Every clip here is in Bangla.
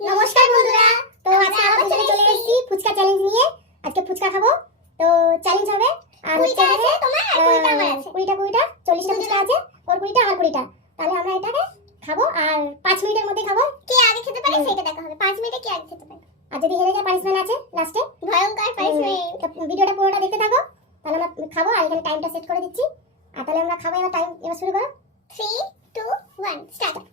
নমস্কার বন্ধুরা, তো আজকে আমরা চলে এসেছি ফুচকা চ্যালেঞ্জ নিয়ে। আজকে ফুচকা খাবো, তো চ্যালেঞ্জ হবে। আর 20টা আছে তোমার আর 20টা আমার আছে। 20টা 40টা ফুচকা আছে, ওর 20টা আমার 20টা। তাহলে আমরা এটাকে খাবো আর 5 মিনিটের মধ্যে খাবো। কে আগে খেতে পারে সেটা দেখা হবে। 5 মিনিটে কে আগে খেতে পারে। আর যদি হেরে যায় পানিশমেন্ট আছে লাস্টে, ভয়ঙ্কর পানিশমেন্ট। তো ভিডিওটা পুরোটা দেখতে থাকো। তাহলে আমরা খাবো আর এখানে টাইমটা সেট করে দিচ্ছি। আর তাহলে আমরা খাবো, এবার টাইম এবার শুরু করো। 3 2 1 স্টার্ট।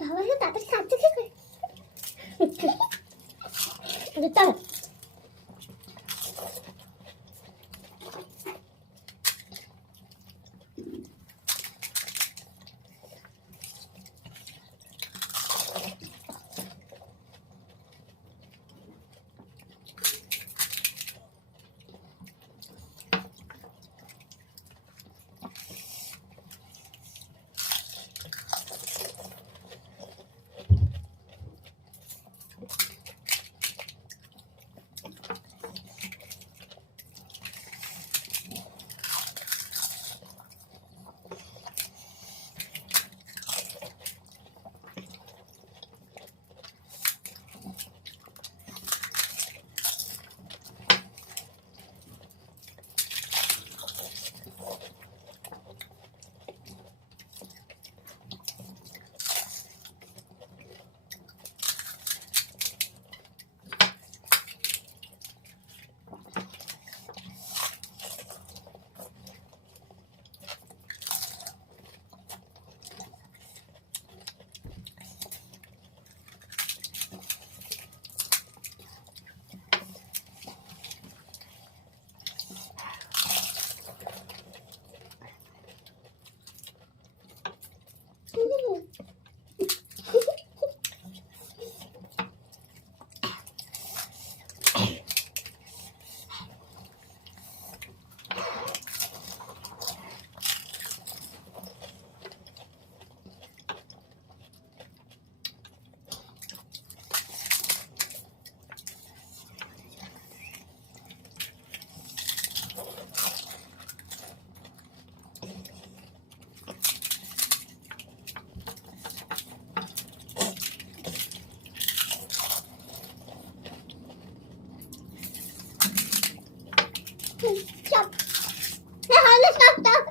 বাবা হে তাড়াতাড়ি খাচ্ছে কি করে? চলো স্টপ। না হলো স্টপ স্টপ।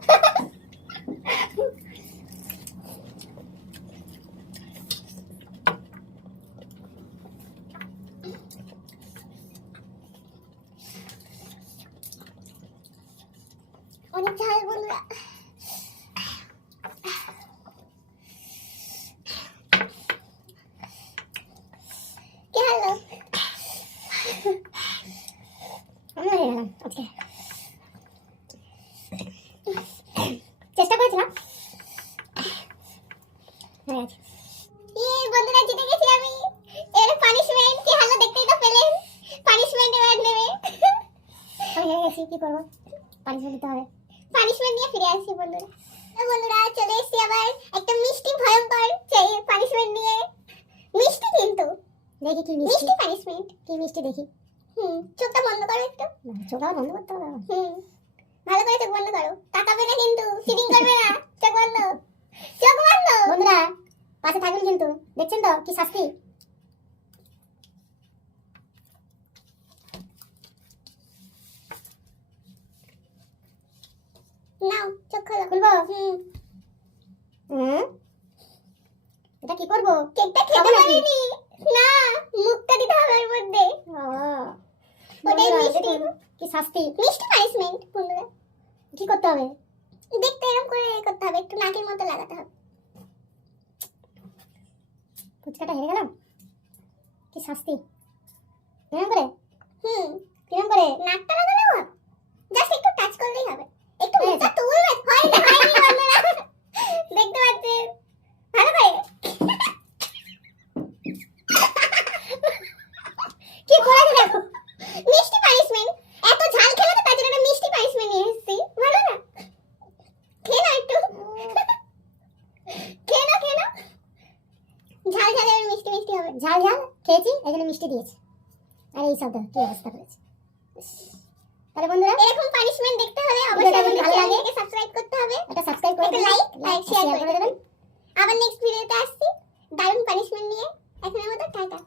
অনেক ঝাল বন্ধুরা। কে হলো? আমরা হয়ে গেলাম আজকে। চেষ্টা করেছিলাম, হয়ে গেছে। বন্ধুরা জিতে গেছি আমি। এর পানিশমেন্ট কি হলো দেখতেই তো পেলেন। পানিশমেন্ট এবার নেবে। আমি হেরে গেছি, কি করবো? পানিশমেন্ট দিতে হবে। পানিশমেন্ট নিয়ে ফিরে আসি বন্ধুরা। তো বন্ধুরা চলে এসেছি আবার একটা মিষ্টি ভয়ঙ্কর পানিশমেন্ট নিয়ে। মিষ্টি কিন্তু দেখি দেখি কি মিষ্টি। মিষ্টি পানিশমেন্ট। কি মিষ্টি দেখি। চোখটা বন্ধ করো একটু। চোখ আবার বন্ধ করতে হবে। ভালো করে চোখ বন্ধ করো, তাকাবে না কিন্তু, চিটিং করবে না। চোখ বন্ধ, চোখ বন্ধ। বন্ধুরা পাশে থাকবেন কিন্তু, দেখছেন তো কি শাস্তি। নাও চোখ খোলো। খুলবো? এটা কি করবো? কেকটা খাবো খেতে নাকি? পারিনি না, মুখটা দিতে হবে ওর মধ্যে। ওটাই বন্ধুরা, মিষ্টি। দেখুন কি শাস্তি। মিষ্টি পানিশমেন্ট বন্ধুরা। কি করতে হবে? দেখতে এরকম করে করতে হবে, একটু নাকের মতো লাগাতে হবে। ফুচকাটা হেরে গেলাম, কি শাস্তি। কেমন করে? হুম কেমন করে? নাকটা লাগালেও হবে, জাস্ট একটু টাচ করলেই হবে। একটু হয়েছে। মুখটা তুলবে, হয়নি বন্ধুরা, দেখতে পাচ্ছেন ভালো করে। কি করেছে দেখো। মিষ্টি পানিশমেন্ট। এত ঝাল খেলে তো তার জন্য একটা মিষ্টি পানিশমেন্ট নিয়ে এসেছি, ভালো না? খেয়ে নাও একটু, খেয়ে নাও, খেয়ে নাও। ঝাল ঝাল এবার মিষ্টি মিষ্টি হবে। ঝাল ঝাল খেয়েছি, এই জন্য মিষ্টি দিয়েছে। আর এই শব্দ কি অবস্থা করেছে। তাহলে বন্ধুরা এরকম পানিশমেন্ট দেখতে হলে ভিডিওটা অবশ্যই যদি আমাদের ভালো লাগে, চ্যানেলকে সাবস্ক্রাইব করতে হবে। একটা সাবস্ক্রাইব করে একটা দিন, লাইক আর শেয়ার করে করে দেবেন। আবার নেক্সট ভিডিওতে আসছি দারুণ পানিশমেন্ট নিয়ে। এখনের মতো টাটা।